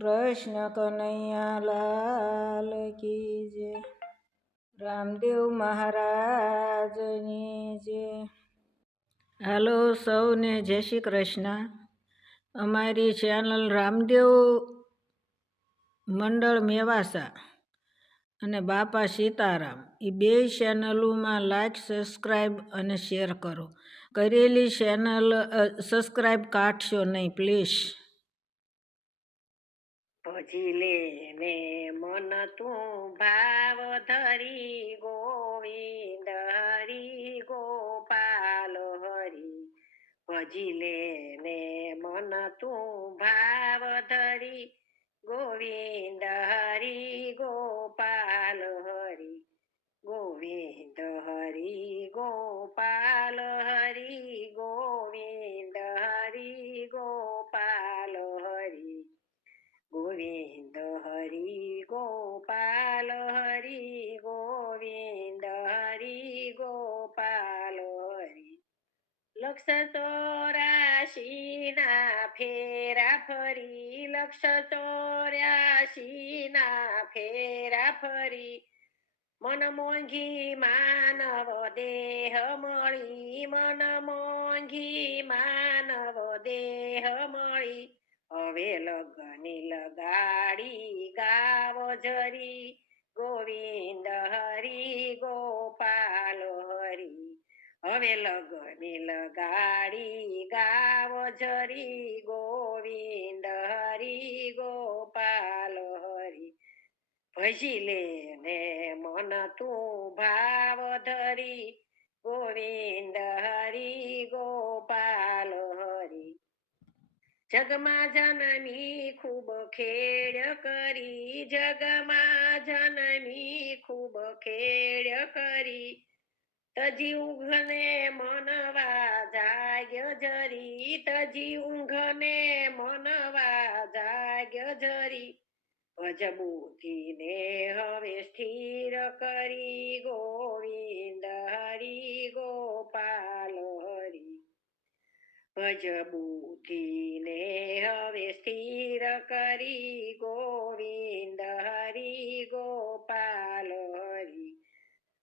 કૃષ્ણ કનૈયા લાલ કી જય. રામદેવ મહારાજની જય. હાલો સૌને જય શ્રી કૃષ્ણ. અમારી ચેનલ રામદેવ મંડળ મેવાસા અને બાપા સીતારામ એ બે ચેનલોમાં લાઈક, સબસ્ક્રાઈબ અને શેર કરો. કરેલી ચેનલ સબસ્ક્રાઈબ કાઢશો નહીં પ્લીઝ. ભજી લે ને મન તું ભાવ ધરી ગોવિંદ હરી ગોપાલ હરી. ભજી લે ને મન તું ભાવ ધરી ગોવિંદ હરી ગોપાલ હરી. ગોવિંદ હરી ગોપાલ હરી. ગોવિંદ હરી ગોપાલ હરી. ગોવિંદ હરી ગોપાલ હરી. ગોવિંદ હરી ગોપાલ હરી. 184 ના ફેરા ફરી. 184 ના ફેરા ફરી. મન મોંઘી માનવ દેહ મળી. મન મોંઘી માનવ દેહ મળી. હવે લગની લગાડી ગાવ જરી. ગોવિંદ હરી ગોપાલ હરી. હવે લગની લગાડી ગાવ જરી. ગોવિંદ હરી ગોપાલ હરી. ભજી લે ને મન તું ભાવ ધરી. ગોવિંદ હરી ગોપાલ હરી. જગમાં જનની ખૂબ ખેડ કરી. જગમાં જનની ખૂબ ખેડ કરી. તજી ઊંઘને મનવા જાગ્ય જરી. તજી ઊંઘને મનવા જાગ્ય જરી. ભજ બુદ્ધિને હવે સ્થિર કરી. ગોવિંદ હરી ગોપાલ હરી. ભજ બુદ્ધિને હવે સ્થિર કરી. ગોવિંદ હરી ગોપાલ હરી.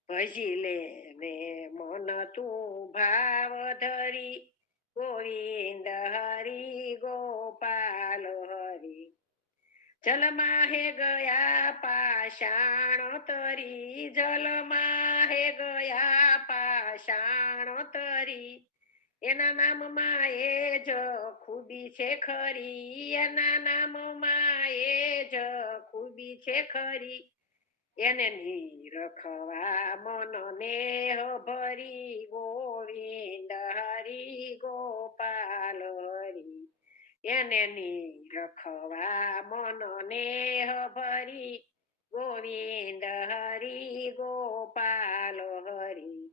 ભજી લે ને મન તું ભાવ ધરી. ગોવિંદ હરી ગોપાલ હરી. જલમાં હે ગયા પાષાણ તરી. જલમાં હે ગયા પાષાણ તરી. એના નામમાં એ જ ખૂબી છે ખરી. એના નામમાં એ જ ખૂબી છે ખરી. એને નિરખવા મનને ભરી. ગોવિંદ હરી ગોપાલ હરી. એને નિરખવા મનને ભરી. ગોવિંદ હરી ગોપાલ હરી.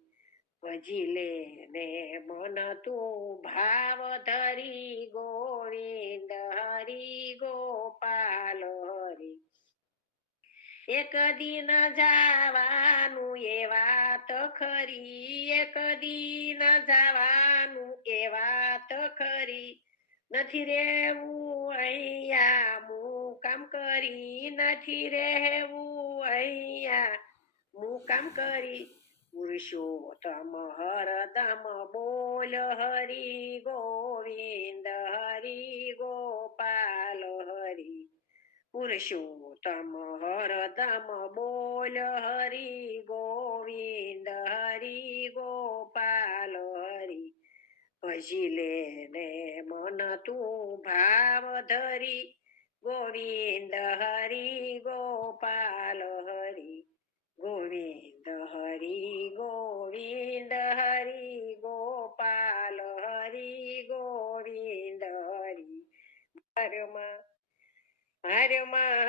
ભજી લે ને મન તું ભાવ ધરી. ગોવિંદ હરી ગોપાલ હરી. એક દિન જવાનું એ વાત ખરી. એક દિન જવાનું એ વાત ખરી. નથી રહેવું અહીંયા મુકામ કરી. નથી રહેવું અહીંયા મુકામ કરી. પુરુષોત્તમ હરદમ બોલ હરી. ગોવિંદ હરી ગોપાલ હરી. પુરુષોત્તમ હરદમ બોલ હરી. ગોવિંદ હરી ગોપાલ હરી. ભજી લે ને મન તું ભાવ ધરી. ગોવિંદ હરી ગોપાલ હરી. ગોવિંદ હરી ગોવિંદ હરી ગોપાલ હરી. ગોવિંદ હરી. હારમાં હારમાં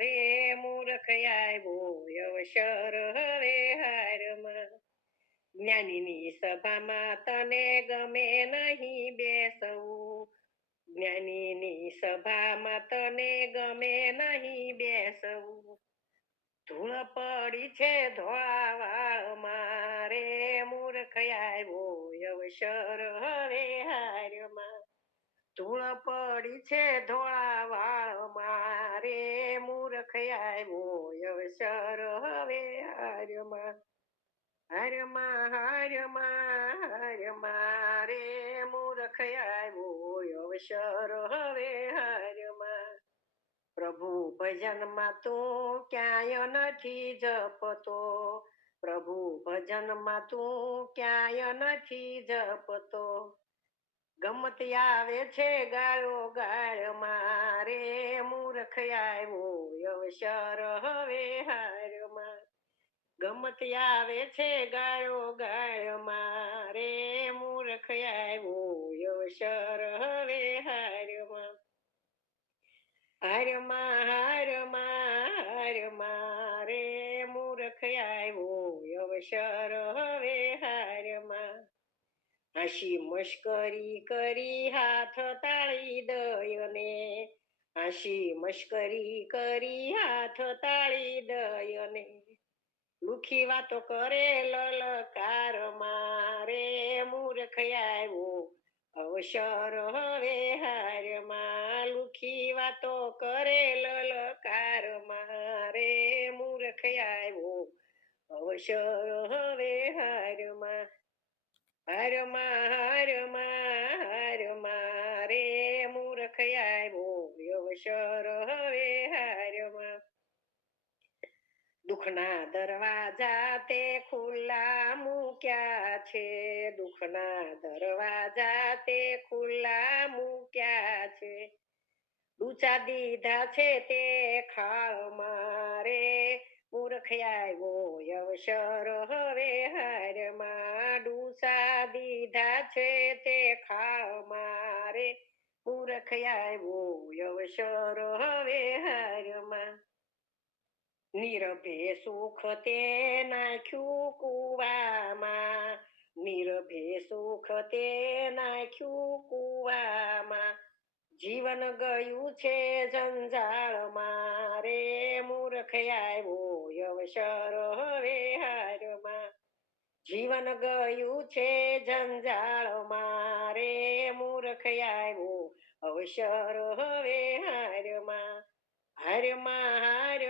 રે મૂર્ખ આવ્યો અવસર હવે હારમાં. જ્ઞાનીની સભામાં તને ગમે નહીં બેસવું. જ્ઞાનીની સભામાં તને ગમે નહીં બેસવું. ધૂળ પડી છે ધોળા વાળમાં રે મૂર્ખ આવ્યો અવસર હવે હારમાં. ધૂળ પડી છે ધોળા વાળમાં રે મૂર્ખ આવ્યો અવસર હવે હારમાં હારમાં રે મૂર્ખ આવ્યો અવસર હવે હારમાં પ્રભુ ભજનમાં તું ક્યાંય નથી જપતો પ્રભુ ભજનમાં તું ક્યાંય નથી જપતો ગમત આવે છે ગાળો ગાળ મારે મૂર્ખ આવ્યો અવસર હવે હારમાં ગમત આવે છે ગાળો ગાળ મારે મૂર્ખ આવ્યો અવસર હવે હારમાં હારમાં રે મૂર્ખ આવ્યો અવસર હવે હારમાં હાસી મશ્કરી કરી હાથ તાળી દયને હાસી મશ્કરી કરી હાથ તાળી દયને લુખી વાતો કરે લલકાર મારે મૂર્ખ આવ્યો અવસર હવે હારમાં લુખી વાતો કરે લલકાર મારે મૂર્ખ આવ્યો અવસર હવે હારમાં હારમાં રે મૂર્ખ આવ્યો અવસર હવે હારમાં દુઃખના દરવાજા તે ખુલ્લા મૂક્યા છે દુઃખના દરવાજા તે ખુલ્લા મૂક્યા છે ઊંચા દીધા છે તે ખાળ મારે મૂર્ખ આવ્યો અવસર હવે હારમાં ડૂસા દીધા છે તે ખાળ મારે મૂર્ખ આવ્યો અવસર હવે હારમાં નિરભે સુખ તે નાખ્યું કુવામાં નિરભે સુખ તે નાખ્યું કુવામાં જીવન ગયું છે જંજાળ મારે મૂર્ખ આવ્યો અવસર હવે હારમાં જીવન ગયું છે જંજાળ મારે મૂર્ખ આવ્યો અવસર હવે હારમાં હારમાં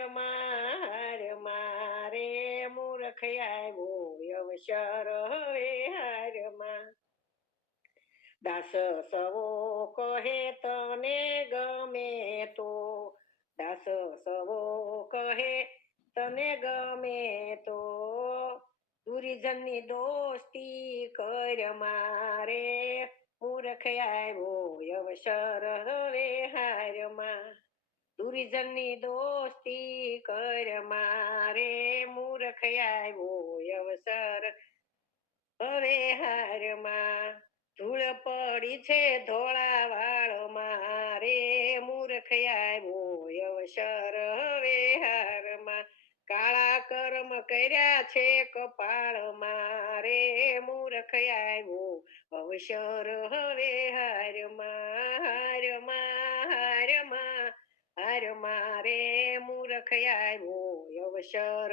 રે મૂર્ખ આવ્યો અવસર હવે હારમાં દાસ સવો કહે તને ગમે તો દાસ સવો કહે તને ગમે તો દુર્જનની દોસ્તી કર મારે મૂર્ખ આવ્યો અવસર હવે હારમાં દુર્જનની દોસ્તી કર મારે મૂર્ખ આવ્યો અવસર હવે હારમાં ધૂળ પડી છે ધોળા વાળ મારે મૂર્ખ આવ્યો અવસર હવે હારમાં કાળા કર્મ કર્યા છે કપાળ મારે મૂર્ખ આવ્યો અવસર હવે હારમાં રે મૂર્ખ આવ્યો અવસર